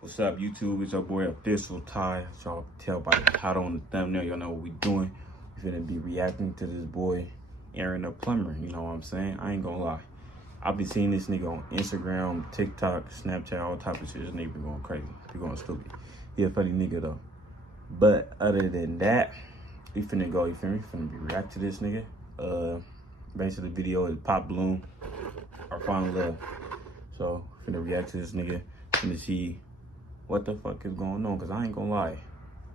What's up, YouTube? It's your boy Official Ty. As y'all tell by the title on the thumbnail, y'all know what we doing. We finna be reacting to this boy, Aaron the plumber. You know what I'm saying? I ain't gonna lie. I've been seeing this nigga on Instagram, TikTok, Snapchat, all type of shit. This nigga been going crazy. He going stupid. He a funny nigga though. But other than that, we finna go, you feel me? Finna be react to this nigga. Basically the video is Pop Bloom, Our Final Love. So finna react to this nigga. Finna see what the fuck is going on, cause I ain't gonna lie.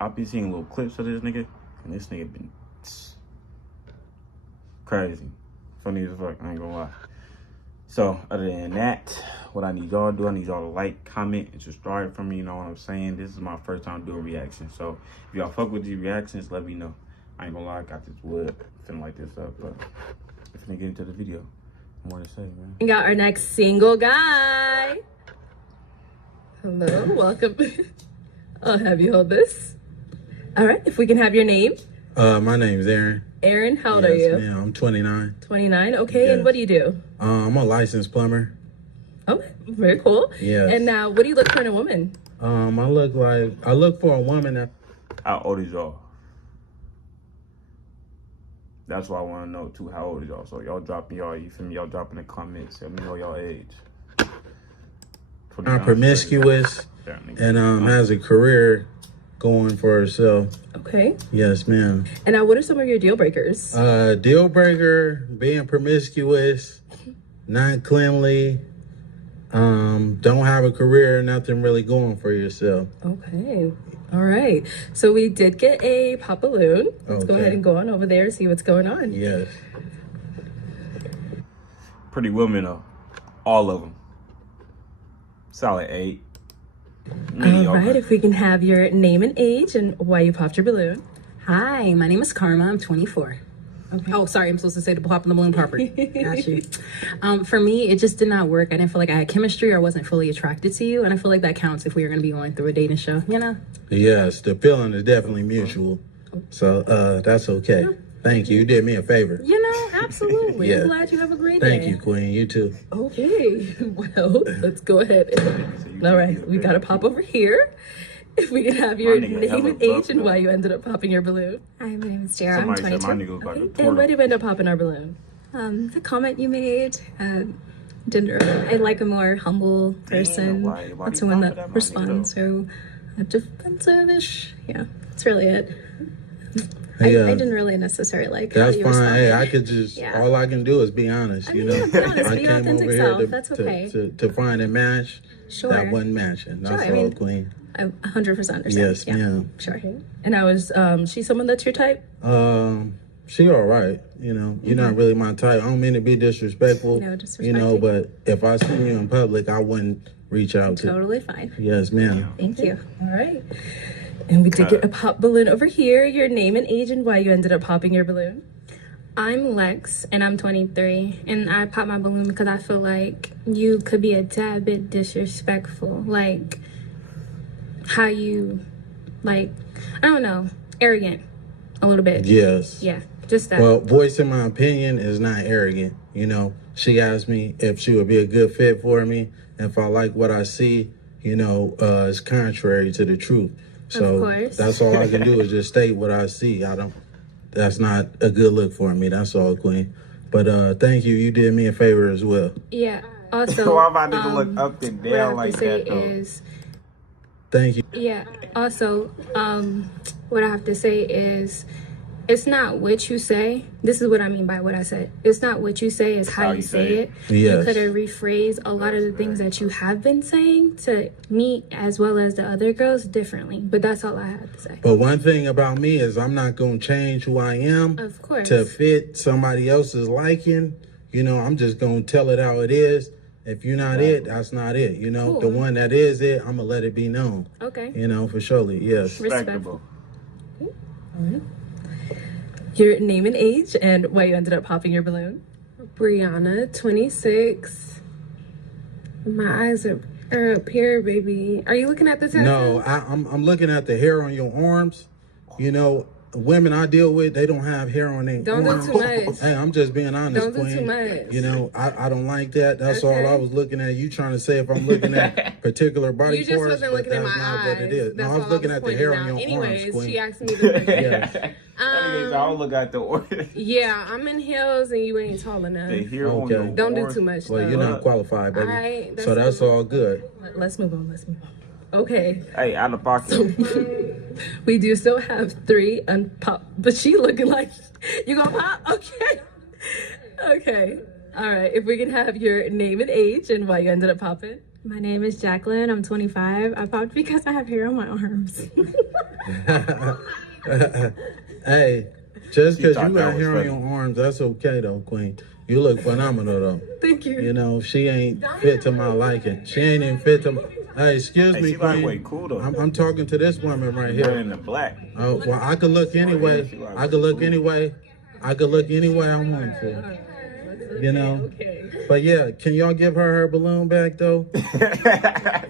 I've been seeing little clips of this nigga, and this nigga been crazy. Funny as fuck, I ain't gonna lie. So other than that, what I need y'all to do, I need y'all to like, comment, and subscribe for me, you know what I'm saying? This is my first time doing reactions. So if y'all fuck with these reactions, let me know. I ain't gonna lie, I got this wood, finna light this up, but if we get into the video, more to say, man. We got our next single guy. Hello, welcome. I'll have you hold this. All right, if we can have your name. My name's Aaron. Aaron, how old are you? Ma'am, I'm 29. 29, okay, yes. And what do you do? I'm a licensed plumber. Okay, very cool. Yes. And now, what do you look for in a woman? I look for a woman that... How old is y'all? That's what I want to know too. How old is y'all? So y'all dropping y'all, you feel me? Y'all dropping the comments. Let me know y'all age. Not promiscuous and has a career going for herself. Okay. Yes, ma'am. And now, what are some of your deal breakers? Deal breaker: being promiscuous, not cleanly, don't have a career, nothing really going for yourself. Okay. All right. So we did get a pop balloon. Let's go ahead and go on over there and see what's going on. Yes. Pretty women though, all of them. Solid 8. All right, if we can have your name and age and why you popped your balloon. Hi, my name is Karma. I'm 24. Okay. Oh, sorry, I'm supposed to say the popping the balloon property. Got you. For me, it just did not work. I didn't feel like I had chemistry or wasn't fully attracted to you. And I feel like that counts if we were going to be going through a dating show, you know? Yes, the feeling is definitely mutual. So that's okay. Yeah. Thank you. You did me a favor. You know, absolutely. Yeah. I'm glad you have a great day. Thank you, Queen. You too. Okay. Well, let's go ahead. All right, we got to pop over here. If we can have your name and age and why you ended up popping your balloon. Hi, my name is Jara. I'm 22. Okay. And why did you end up popping our balloon? The comment you made, I like a more humble person, not someone that responds so defensive-ish. Yeah, that's really it. I didn't really necessarily like how you responded. Hey, I could just, all I can do is be honest, you know. Be honest, I be your authentic self, that's okay. To find a match that wasn't matching. That's all, Queen. I 100% understand. Yes, ma'am. Sure. And I was, she someone that's your type? She all right, you know. You're not really my type. I don't mean to be disrespectful, you know, but if I see you in public, I wouldn't reach out to you. Totally fine. Yes, ma'am. Thank you. All right. And we did get a pop balloon over here. Your name and age and why you ended up popping your balloon. I'm Lex, and I'm 23, and I popped my balloon because I feel like you could be a tad bit disrespectful. Like, how you, like, I don't know, arrogant a little bit. Yes. Yeah, just that. Well, voicing my opinion is not arrogant, you know. She asked me if she would be a good fit for me. If I like what I see, you know, it's contrary to the truth. So that's all I can do is just state what I see. That's not a good look for me. That's all, Queen. But thank you. You did me a favor as well. Yeah. Also, why about to look up and down like that, though? Is, thank you. Yeah. Also, what I have to say is, it's not what you say. This is what I mean by what I said. It's not what you say, it's how you say it. Yes. You could have rephrased a lot of the things that you have been saying to me as well as the other girls differently. But that's all I had to say. But one thing about me is I'm not going to change who I am of course, to fit somebody else's liking. You know, I'm just going to tell it how it is. If you're not it, that's not it. You know, the one that is it, I'm going to let it be known. Okay. You know, for surely, yes. Respectable. Okay. All right. Your name and age and why you ended up popping your balloon. Brianna, 26. My eyes are up here, baby. Are you looking at the tattoo? No, I'm looking at the hair on your arms. You know, women I deal with, they don't have hair on their Don't arms. do too much. Hey, I'm just being honest, Don't do Queen. too much. You know, I don't like that. That's Okay. all I was looking at. You trying to say if I'm looking at particular body You just parts, wasn't but looking at that's my not eyes. what it is. That's No, I was all looking at the pointing hair out. on your Anyways, arms, Queen. she asked me the question. Yeah. I'll look at the order. Yeah, I'm in heels and you ain't tall enough. The hair on Okay. your Don't do arms. too much. Well, though. you're not qualified, baby. All right, So that's all good. Let's move on. Let's move on. Okay. Hey, out of pocket. We do still have 3 unpop, but she looking like you gonna pop? Okay. Okay. All right. If we can have your name and age and why you ended up popping. My name is Jacqueline. I'm 25. I popped because I have hair on my arms. Hey, just because thought you that got was hair on funny. your arms, that's okay though, Queen. You look phenomenal though. Thank you. You know, she ain't fit to my liking. She ain't even fit to my... Hey, excuse Hey, me, she like Queen. way cool though. I'm talking to this woman right Wearing here. the black. Oh, well, I could look anyway. I could look anyway. I could look any way I want to. You know? Okay. But yeah, can y'all give her balloon back though?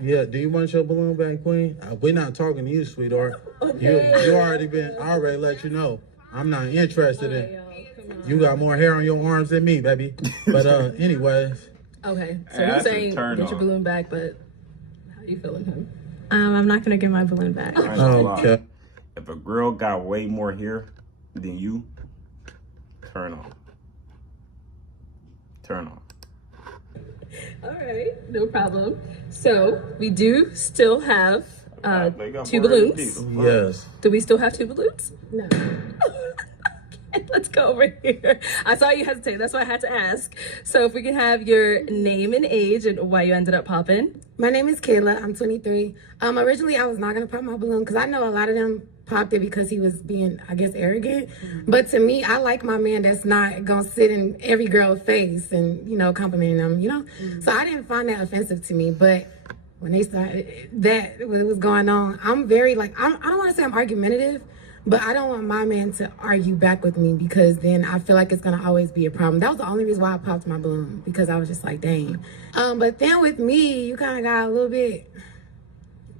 Yeah, do you want your balloon back, Queen? We're not talking to you, sweetheart. Okay. You already been, I already let you know. I'm not interested in... You got more hair on your arms than me, baby. But anyways. Okay. So Hey, you're that's a saying turn get your on. balloon back, but how you feeling, him? I'm not gonna get my balloon back. I ain't gonna lie. Okay. If a girl got way more hair than you, turn on. Turn on. All right, no problem. So we do still have They got 2 more hair than balloons. me. Yes. Do we still have 2 balloons? No. Okay, let's go over here. I saw you hesitate. That's why I had to ask. So if we can have your name and age and why you ended up popping. My name is Kayla. I'm 23. Originally, I was not gonna pop my balloon because I know a lot of them popped it because he was being, I guess, arrogant. But to me, I like my man that's not gonna sit in every girl's face and complimenting them. So I didn't find that offensive to me. But when they started what was going on, I'm very I don't want to say I'm argumentative. But I don't want my man to argue back with me because then I feel like it's going to always be a problem. That was the only reason why I popped my balloon, because I was just like, dang. But then with me, you kind of got a little bit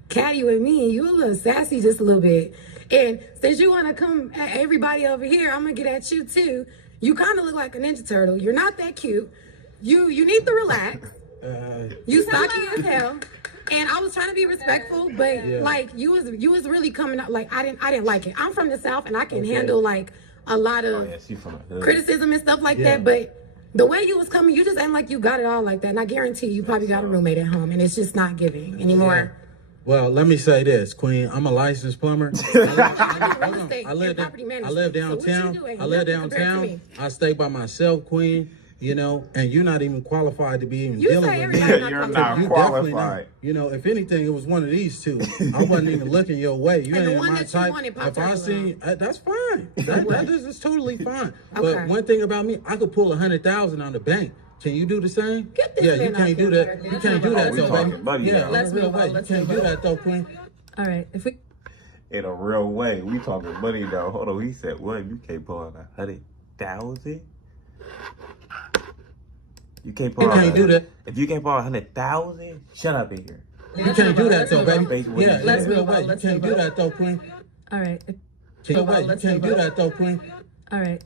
catty with me. You a little sassy just a little bit. And since you want to come at everybody over here, I'm going to get at you too. You kind of look like a Ninja Turtle. You're not that cute. You need to relax. You stocky as hell. And I was trying to be respectful, but you was really coming up I didn't like it. I'm from the South and I can handle a lot of Yeah, she from the hood. criticism and stuff like that, but the way you was coming, you just ain't like you got it all like that. And I guarantee you probably got a roommate at home and it's just not giving anymore. Well, let me say this, Queen. I'm a licensed plumber. I live downtown. I live downtown. I stay by myself, Queen. And you're not even qualified to be even You dealing say with me. everybody You're not not You qualified. definitely not. If anything, it was one of these two. I wasn't even looking your way. You And the ain't one my that you type. wanted popped If I out see, that's fine. That is totally fine. Okay. But one thing about me, I could pull 100,000 on the bank. Can you do the same? Get this Yeah, man you can't out do here. that. You can't do that we though, talking baby. money Yeah, now. in Let's a real move on, way. You let's can't move do on. that though, Queen. All right, if we In a real way, we talking money though. Hold on, he said, what? You can't pull out 100,000? You can't pull You out. can't do that. If you can't pull out 100,000, shut up in here. You can't do that though, move baby. on. Yeah, Let's in a real move on, way. You let's can't move do on. that though, Queen. all right, You let's can't move do on. that though, Queen. all right.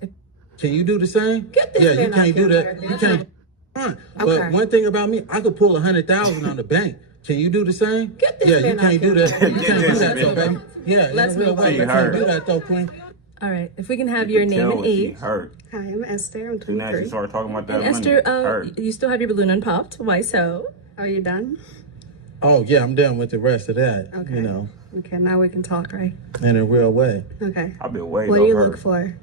Can you do the same? Get this Yeah, man you can't out do here. that. You can't. Fine. But Okay. one thing about me, I could pull 100,000 on the bank. Can you do the same? Get this Yeah, man you can't out do here. that. You can't do this that though, man. baby. Yeah, Let's in a real move on. way. You She can't heard. do that though, Queen. All right, if we can have your name and She age. hurt. Hi, I'm Esther. I'm So now she 23. started talking about that And money. Esther, Hurt. you still have your balloon unpopped. Why so? Are you done? Oh yeah, I'm done with the rest of that. Okay. Okay, now we can talk, right? In a real way. Okay. I've been waiting What do on you her. look for?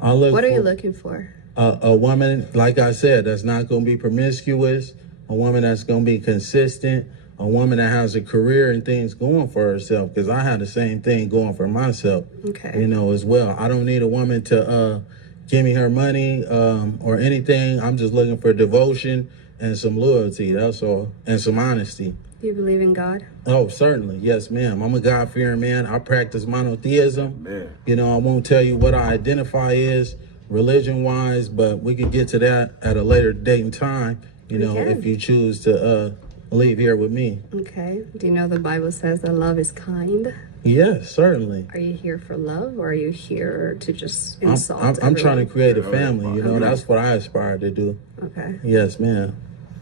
I look What are for you looking for? a woman, like I said, that's not going to be promiscuous. A woman that's going to be consistent. A woman that has a career and things going for herself. Because I had the same thing going for myself. Okay. As well. I don't need a woman to give me her money or anything. I'm just looking for devotion and some loyalty. That's all. And some honesty. Do you believe in God? Oh, certainly. Yes, ma'am. I'm a God-fearing man. I practice monotheism. Man. I won't tell you what I identify as religion-wise, but we can get to that at a later date and time, can. if you choose to leave here with me. Okay. Do you know the Bible says that love is kind? Yes, certainly. Are you here for love, or are you here to just I'm insult? I'm trying to everyone? create a family. You know, that's what I aspire to do. Okay. Yes, ma'am.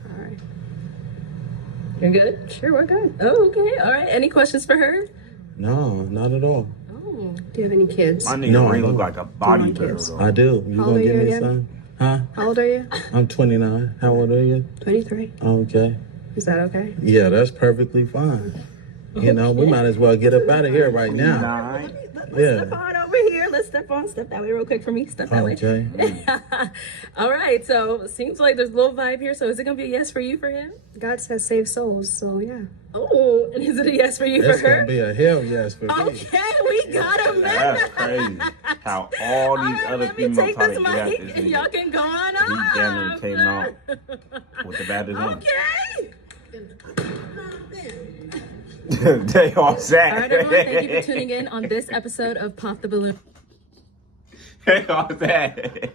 All right. You're good? Sure, we're good. Oh, okay. All right. Any questions for her? No, not at all. Oh. Do you have any kids? My nigga No, I Ray look don't. like a bodybuilder kids? though. I do. You How gonna old give are you me again? some? Huh? How old are you? I'm 29. How old are you? 23. Okay. Is that okay? Yeah, that's perfectly fine. You know, we might as well get up out of here right now. Nah, Yeah. Step on over here. Let's step that way real quick for me. Step that way. Okay. All right. So seems like there's a little vibe here. So is it gonna be a yes for you for him? God says save souls, so yeah. Oh, and is it a yes for you It's for her? gonna be a hell yes for me. Okay, we got him. that's crazy. How all these All right, other let me females take try this to get at mic this and y'all nigga. can go on He damn near up. came out with the baddest one. Okay. They all sad. All right, everyone. Thank you for tuning in on this episode of Pop the Balloon. They all sad.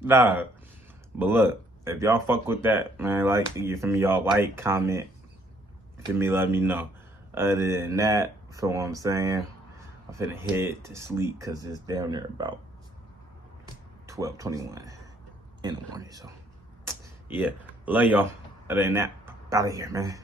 Nah, but look, if y'all fuck with that, man, like, you feel me, y'all like, comment, feel me, let me know. Other than that, feel what I'm saying, I'm finna head to sleep because it's down there about 12:21 in the morning. So, yeah, love y'all. Other than that, out of here, man.